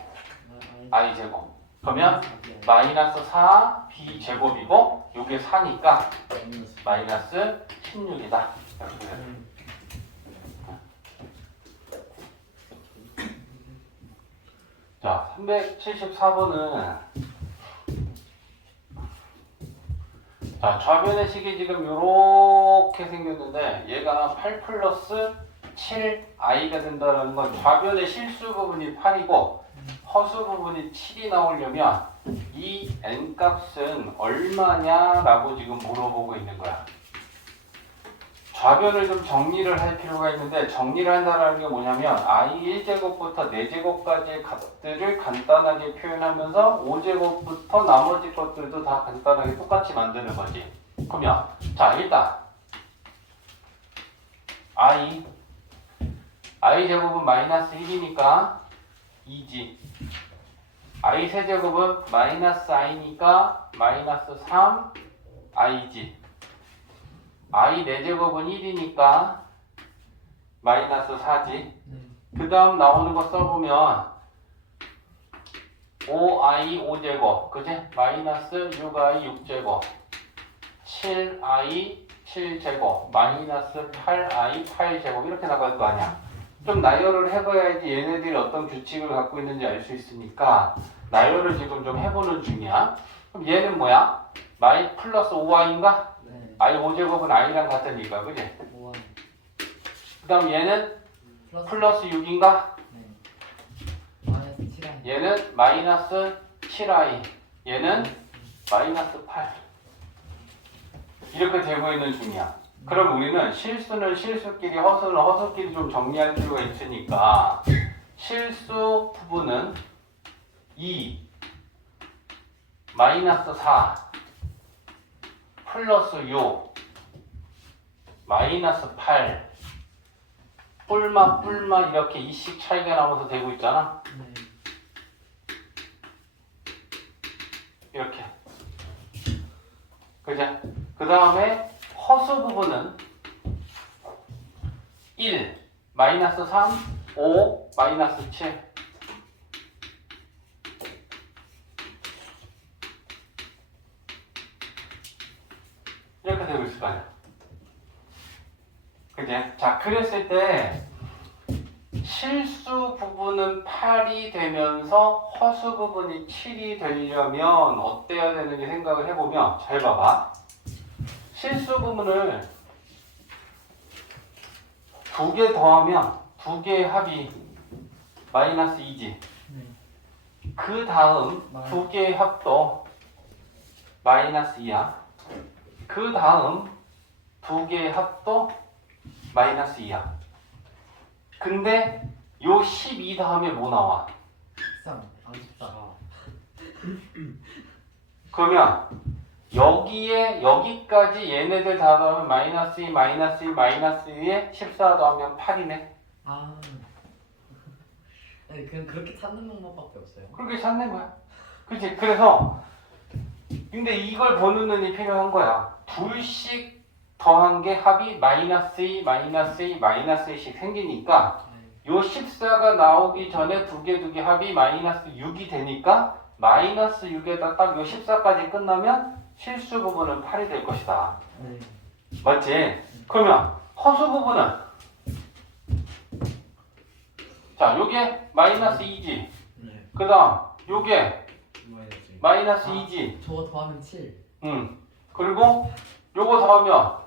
i제곱. 그러면 마이너스 4 b제곱이고 요게 4니까 마이너스 16이다. 이렇게 돼요. 자, 374번은 자, 좌변의 식이 지금 요렇게 생겼는데 얘가 8 플러스 7i가 된다는 건 좌변의 실수 부분이 8이고 허수 부분이 7이 나오려면 이 n값은 얼마냐라고 지금 물어보고 있는 거야. 좌변을 좀 정리를 할 필요가 있는데 정리를 한다는 게 뭐냐면 i1제곱부터 4제곱까지의 값들을 간단하게 표현하면서 5제곱부터 나머지 것들도 다 간단하게 똑같이 만드는 거지. 그러면 자 일단 i제곱은 마이너스 1이니까 2지. i 세제곱은 마이너스 i니까 마이너스 3i지. i 4제곱은 1이니까 마이너스 4지. 그 다음 나오는 거 써보면 5i 5제곱 그지? 마이너스 6i 6제곱 7i 7제곱 마이너스 8i 8제곱 이렇게 나갈 거 아니야. 좀 나열을 해봐야지 얘네들이 어떤 규칙을 갖고 있는지 알 수 있으니까 나열을 지금 좀 해보는 중이야. 그럼 얘는 뭐야? 마이 플러스 5i인가? 네. i 5제곱은 i랑 같으니까 그지? 5i. 그 다음 얘는 플러스 6인가? 네. 마이너스 7i. 얘는 마이너스 7i 얘는 마이너스 8 이렇게 되고 있는 중이야. 그럼 우리는 실수는 실수끼리 허수는 허수끼리 좀 정리할 필요가 있으니까 실수 부분은 2 마이너스 4 플러스 6 마이너스 8 뿔마 이렇게 이씩 차이가 나면서 되고 있잖아. 네. 이렇게 그죠? 그 다음에 허수 부분은 1 마이너스 3 5 마이너스 7 이렇게 되고 있을 거 아니야. 그지? 자, 그랬을 때 실수 부분은 8이 되면서 허수 부분이 7이 되려면 어때야 되는지 생각을 해보면 잘 봐봐. 실수 부분을 2개 더하면 2개의 합이 마이너스 2지. 네. 그 다음 2개의 합도 마이너스 2야. 그 다음 2개의 합도 마이너스 2야. 근데 요 12 다음에 뭐 나와? 13. 아, 14. 그러면 여기에 여기까지 얘네들 다 더하면 마이너스 2 마이너스 2 마이너스 2에 14 더하면 8이네. 아. 아니, 그냥 그렇게 찾는 방법밖에 없어요. 그렇게 찾는 거야. 그치? 그래서 근데 이걸 보는 눈이 필요한 거야. 둘씩 더한 게 합이 마이너스 2 마이너스 2 마이너스 2씩 생기니까 네. 요 14가 나오기 전에 두 개 합이 마이너스 6이 되니까 마이너스 6에다 딱 요 14까지 끝나면 실수 부분은 8이 될 것이다. 네. 맞지? 그러면 허수 부분은 자 요게 마이너스 2지. 네. 그 다음 요게 마이너스 아, 2지. 저거 더하면 7. 그리고 요거 더하면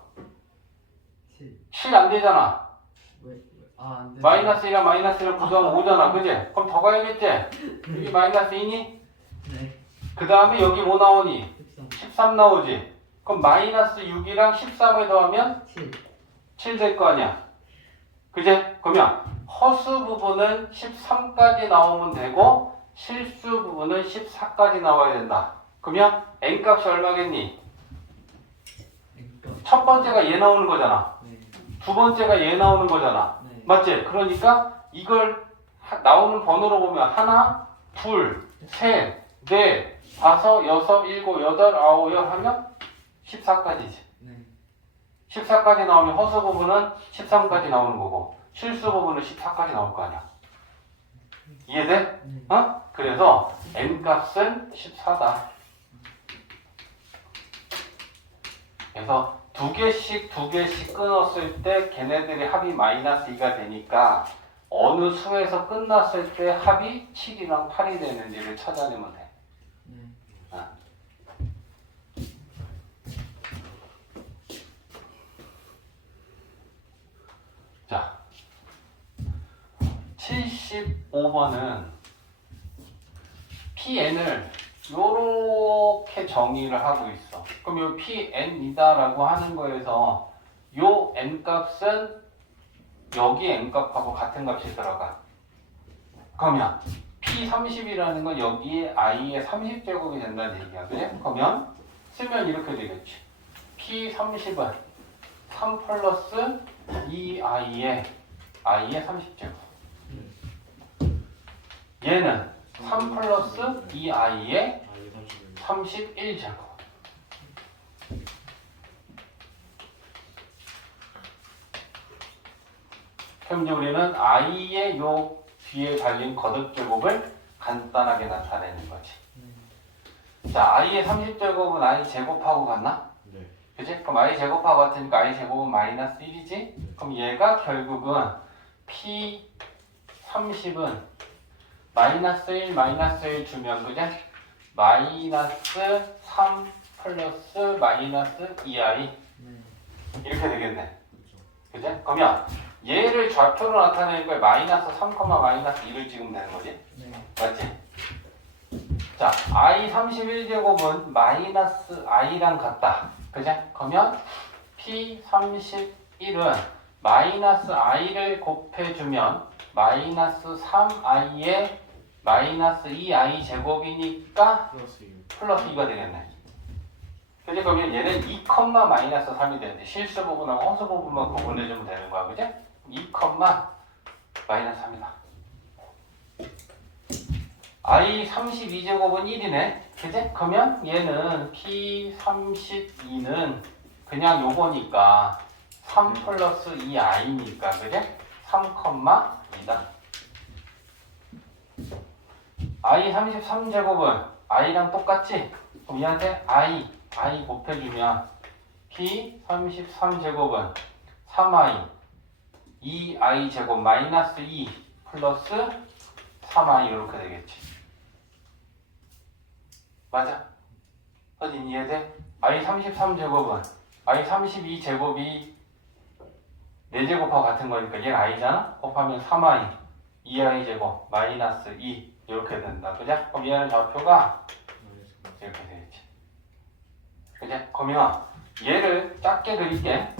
7. 7 안 되잖아. 왜? 아, 안 돼. 마이너스 1이랑 마이너스 1랑 구성하면 5잖아. 그지? 그럼 더 가야겠지? 여기 마이너스 2니? 네. 그 다음에 여기 뭐 나오니? 13. 13 나오지? 그럼 마이너스 6이랑 13을 더하면 7. 7 될 거 아니야. 그지? 그러면 허수 부분은 13까지 나오면 되고 실수 부분은 14까지 나와야 된다. 그러면 n값이 얼마겠니? 그러니까. 첫 번째가 얘 나오는 거잖아. 네. 두 번째가 얘 나오는 거잖아. 네. 맞지? 그러니까 이걸 나오는 번호로 보면 하나, 둘, 셋, 넷, 다섯, 여섯, 일곱, 여덟, 아홉, 열 하면 14까지지. 네. 14까지 나오면 허수 부분은 13까지 나오는 거고 실수 부분은 14까지 나올 거 아니야. 이해돼? 네. 어? 그래서 n값은 14다. 그래서 두 개씩 끊었을 때 걔네들이 합이 마이너스 2가 되니까 어느 수에서 끝났을 때 합이 7이랑 8이 되는지를 찾아내면 돼. 네. 자, 75번은 PN을 요렇게 정의를 하고 있어. 그럼 요 PN이다라고 하는 거에서 요 N값은 여기 N값하고 같은 값이 들어가. 그러면 P30이라는 건 여기에 I의 30제곱이 된다는 얘기야. 그래? 그러면 쓰면 이렇게 되겠지. P30은 3 플러스 2I의 30제곱. 얘는 3 플러스 2I의 31제곱. 그럼 이제 우리는 I의 요 뒤에 달린 거듭제곱을 간단하게 나타내는 거지. 자, I의 30제곱은 I 제곱하고 같나? 네. 그치? 그럼 I 제곱하고 같으니까 I 제곱은 마이너스 1이지? 그럼 얘가 결국은 P30은 마이너스 1 주면 그지? 마이너스 3 플러스 마이너스 2I 네. 이렇게 되겠네. 그렇죠. 그지? 그러면 얘를 좌표로 나타내는 거에 마이너스 3, 마이너스 2를 찍으면 되는 거지? 네. 맞지? 자, I 31제곱은 마이너스 I랑 같다. 그지? 그러면 P31은 마이너스 I를 곱해주면 마이너스 3I의 마이너스 2I 제곱이니까 플러스 6. 플러스 2가 되겠네. 그지? 그러면 얘는 2, 마이너스 3이 되는데 실수 부분하고 허수 부분만 구분해주면 되는 거야. 그지? 2, 마이너스 3이다. I 32제곱은 1이네. 그지? 그러면 얘는 P32는 그냥 요거니까 3 플러스 2I니까 그지? 3, 2다. I 33제곱은 I랑 똑같지? 그럼 얘한테 I 곱해주면 P33제곱은 3I 2I 제곱 마이너스 2 플러스 3I 이렇게 되겠지. 맞아? 어디 이해돼? I 33제곱은 I 32제곱이 4제곱하고 같은 거니까 얘는 I잖아? 곱하면 3I 2I 제곱 마이너스 2 이렇게 된다. 그죠? 그럼 얘는 좌표가 이렇게 되겠지. 그죠? 그러면 얘를 작게 그릴게.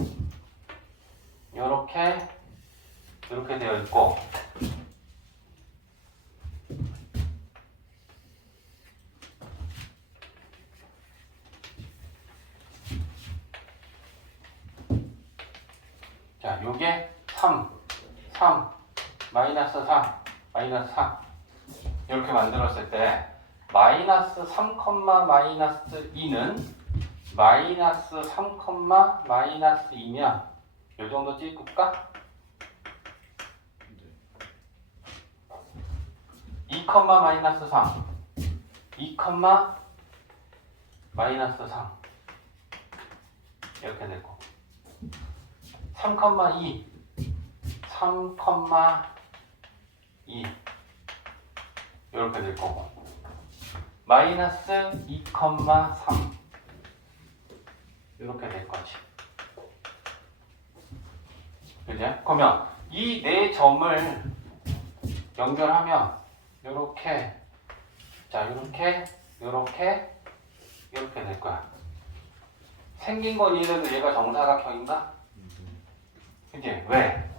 이렇게 되어 있고 자, 요게 3 마이너스 3 이렇게 만들었을 때 마이너스 3, 마이너스 2는 마이너스 3, 마이너스 2면 요 정도 찍을까? 2, 마이너스 3 2, 마이너스 3 이렇게 되고 3, 2 3, 2 이렇게 될 거고 마이너스 2, 3 이렇게 될 거지. 그죠? 그러면 이 네 점을 연결하면 요렇게 자 요렇게 될 거야. 생긴 건 이래도 얘가 정사각형인가? 그치? 왜?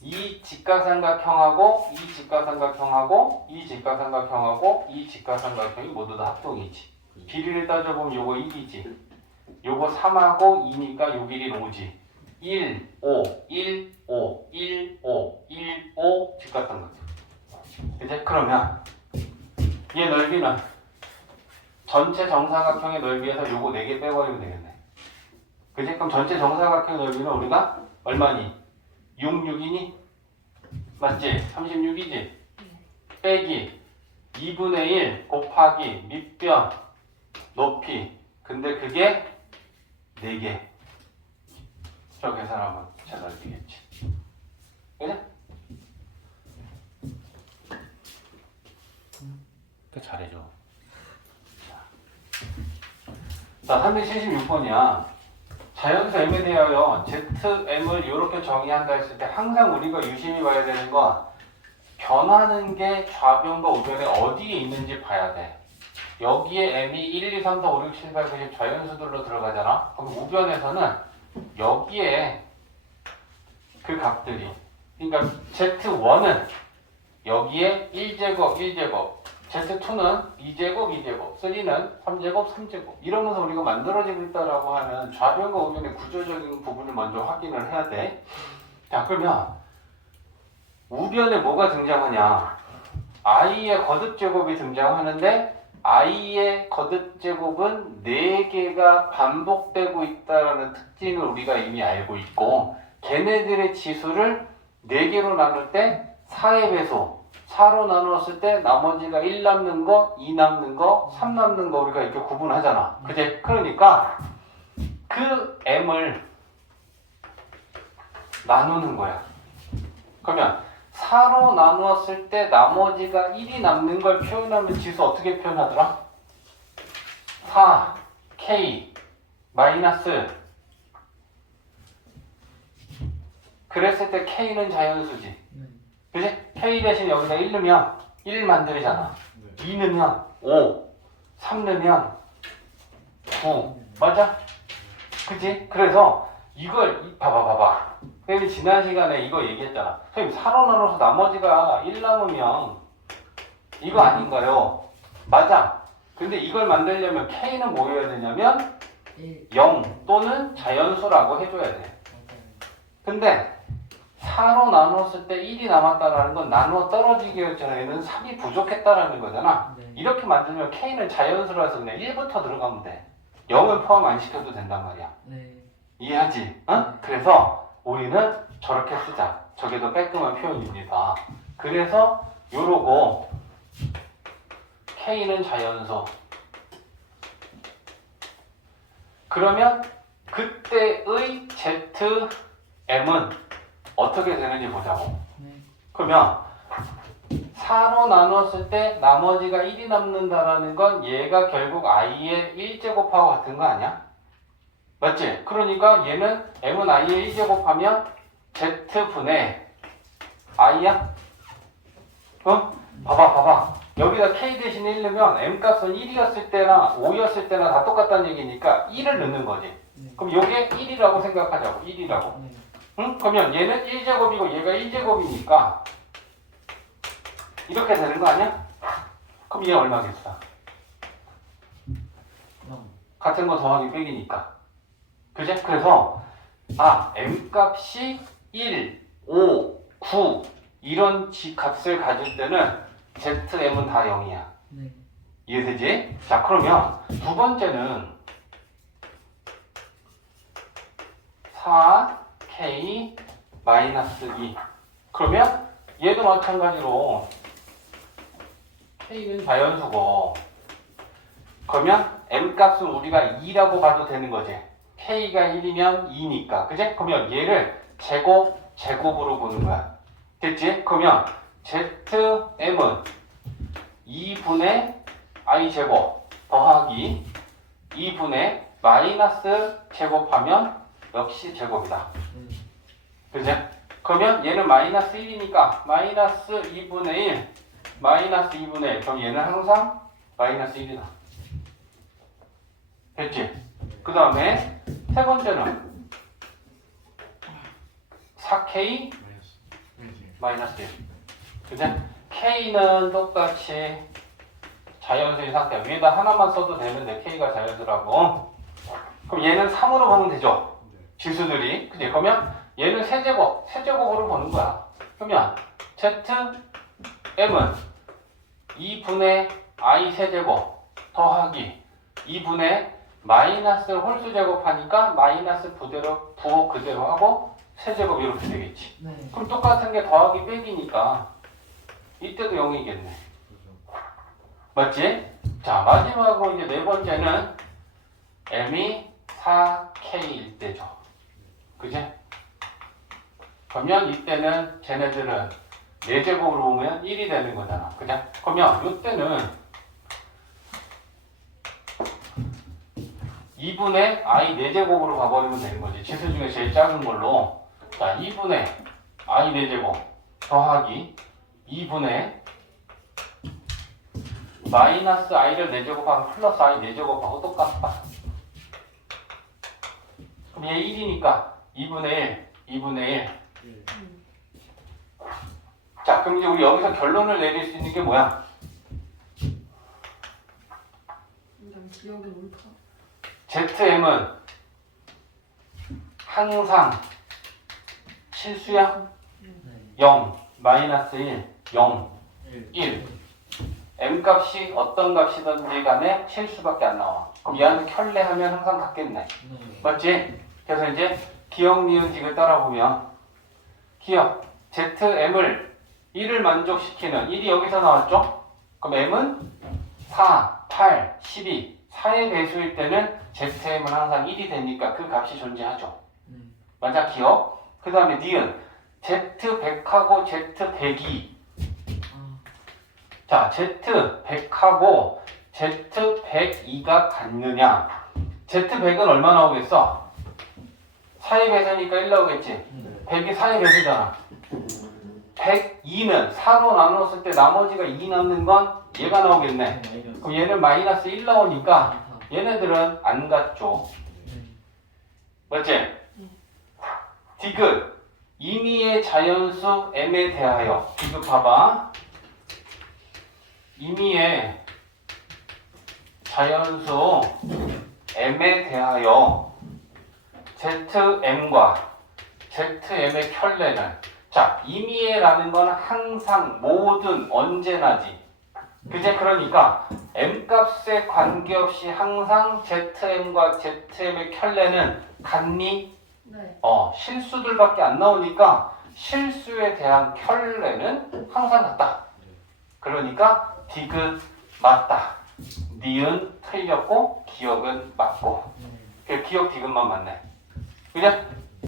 이 직각삼각형하고 이 직각삼각형하고 이 직각삼각형하고 이 직각삼각형이 모두 다 합동이지. 길이를 따져보면 요거 1이지. 요거 3하고 2니까 요 길이 5지. 1, 5, 1, 5, 1, 5, 1, 5 직각삼각형. 이제 그러면 얘 넓이는 전체 정사각형의 넓이에서 요거 4개 빼버리면 되겠네. 그치? 그럼 전체 정사각형의 넓이는 우리가 얼마니? 6, 6이니? 맞지? 36이지? 빼기 2분의 1 곱하기 밑변 높이. 근데 그게 4개. 저 계산하면 잘 알겠지. 그래? 그 잘해줘. 자, 376번이야. 자연수 M에 대하여 ZM을 이렇게 정의한다 했을 때 항상 우리가 유심히 봐야 되는 건 변하는 게 좌변과 우변에 어디에 있는지 봐야 돼. 여기에 M이 1, 2, 3, 4, 5, 6, 7, 8, 9, 10 자연수들로 들어가잖아. 그럼 우변에서는 여기에 그 값들이, 그러니까 Z1은 여기에 1제곱, 1제곱, Z2는 2제곱, 2제곱, 3는 3제곱, 3제곱 이러면서 우리가 만들어지고 있다라고 하는 좌변과 우변의 구조적인 부분을 먼저 확인을 해야 돼. 자, 그러면 우변에 뭐가 등장하냐? i의 거듭제곱이 등장하는데 i의 거듭제곱은 4개가 반복되고 있다는 특징을 우리가 이미 알고 있고 걔네들의 지수를 4개로 나눌 때 4의 배수 4로 나누었을 때 나머지가 1 남는 거, 2 남는 거, 3 남는 거 우리가 이렇게 구분하잖아. 그제? 그러니까 그 m을 나누는 거야. 그러면 4로 나누었을 때 나머지가 1이 남는 걸 표현하면 지수 어떻게 표현하더라? 4, k, 마이너스. 그랬을 때 k는 자연수지. 그치? k 대신 여기다 1 넣으면 1 만들잖아. 2 넣으면 5, 3 넣으면 9. 맞아? 그치? 그래서 이걸 봐봐. 선생님이 지난 시간에 이거 얘기했잖아. 선생님 4로 나눠서 나머지가 1 남으면 이거 아닌가요? 맞아. 근데 이걸 만들려면 k는 뭐 해야 되냐면 0 또는 자연수라고 해줘야 돼. 근데 4로 나눴을 때 1이 남았다라는 건 나누어 떨어지기 전에는 3이 부족했다라는 거잖아. 이렇게 만들면 k는 자연수라서 그냥 1부터 들어가면 돼. 0을 포함 안 시켜도 된단 말이야. 이해하지? 응? 그래서 우리는 저렇게 쓰자. 저게 더 깔끔한 표현입니다. 그래서 요러고 k는 자연수. 그러면 그때의 ZM은 어떻게 되는지 보자고. 그러면 4로 나눴을 때 나머지가 1이 남는다라는 건 얘가 결국 i의 1제곱하고 같은 거 아니야? 맞지? 그러니까 얘는 m은 i의 1제곱하면 z분의 i야? 어? 봐봐. 여기다 k 대신 1 넣으면 m 값은 1이었을 때나 5였을 때나 다 똑같다는 얘기니까 1을 넣는 거지. 그럼 요게 1이라고 생각하자고. 1이라고. 응? 그러면 얘는 1제곱이고 얘가 1제곱이니까 이렇게 되는 거 아니야? 그럼 얘 얼마겠어? 같은 거 더하기 빼기니까. 그제? 그래서 m 값이 1, 5, 9 이런 값을 가질 때는 ZM은 다 0이야. 이해되지? 자, 그러면 두 번째는 4K 마이너스 2. 그러면 얘도 마찬가지로 K는 자연수고 그러면 M 값은 우리가 2라고 봐도 되는 거지. K가 1이면 2니까. 그지? 그러면 얘를 제곱으로 보는 거야. 됐지? 그러면 ZM은 2분의 i제곱 더하기 2분의 마이너스 제곱하면 역시 제곱이다. 그지? 그러면 얘는 마이너스 1이니까 마이너스 2분의 1 마이너스 2분의 1 그럼 얘는 항상 마이너스 1이다. 됐지? 그 다음에 세 번째는 4K 마이너스 1. 그지? K는 똑같이 자연수인 상태. 위에다 하나만 써도 되는데 K가 자연수라고. 그럼 얘는 3으로 보면 되죠? 지수들이. 그지? 그러면 얘는 세제곱으로 보는 거야. 그러면 ZM은 2분의 i 세제곱 더하기 2분의 마이너스 홀수 제곱하니까 마이너스 부호 그대로 하고 세제곱 이렇게 되겠지. 그럼 똑같은 게 더하기 빼기니까 이때도 0이겠네. 그죠. 맞지? 자, 마지막으로 이제 네 번째는 m이 4k일 때죠. 그지? 그러면 이때는 쟤네들은 4제곱으로 보면 1이 되는 거잖아. 그죠? 그러면 이때는 2분의 i 4제곱으로 가버리면 되는 거지. 지수 중에 제일 작은 걸로. 자, 2분의 i 4제곱 더하기 2분의 마이너스 i를 4제곱하고 플러스 i 4제곱하고 똑같다. 그럼 얘 1이니까 2분의 1. 1. 자, 그럼 이제 우리 여기서 결론을 내릴 수 있는 게 뭐야? 난 기억이 옳다. ZM은 항상 실수야? 네. 0, 마이너스 1, 0, 1. 1. M 값이 어떤 값이든지 간에 실수밖에 안 나와. 그럼 얘는 켤레하면 항상 같겠네. 네. 맞지? 그래서 이제 기억, 니은, 딕을 따라보면 기억, ZM을 1을 만족시키는 1이 여기서 나왔죠? 그럼 M은 4, 8, 12, 4의 배수일 때는 ZM은 항상 1이 되니까 그 값이 존재하죠. 네. 맞아, 기억? 그 다음에 니은, Z100하고 Z100이 아. 자, Z100하고 Z102가 같느냐? Z100은 얼마 나오겠어? 4의 배수니까 1 나오겠지? 네. 100이 4의 배수잖아. 102는 4로 나눴을 때 나머지가 2 남는 건 얘가 나오겠네. 그럼 얘는 마이너스 1 나오니까 얘네들은 안 같죠. 네. 맞지? 디귿 임의의 자연수 m에 대하여 디귿 봐봐. 임의의 자연수 m에 대하여 zm과 zm의 켤레는 자, 임의의라는 건 항상 모든 언제나지. 그제 그러니까 m값에 관계없이 항상 zm과 zm의 켤레는 같니? 네. 실수들밖에 안 나오니까 실수에 대한 켤레는 항상 같다. 그러니까 디귿 맞다. 니은 틀렸고 기억은 맞고. 네. 그 기억 디귿만 맞네. 그죠?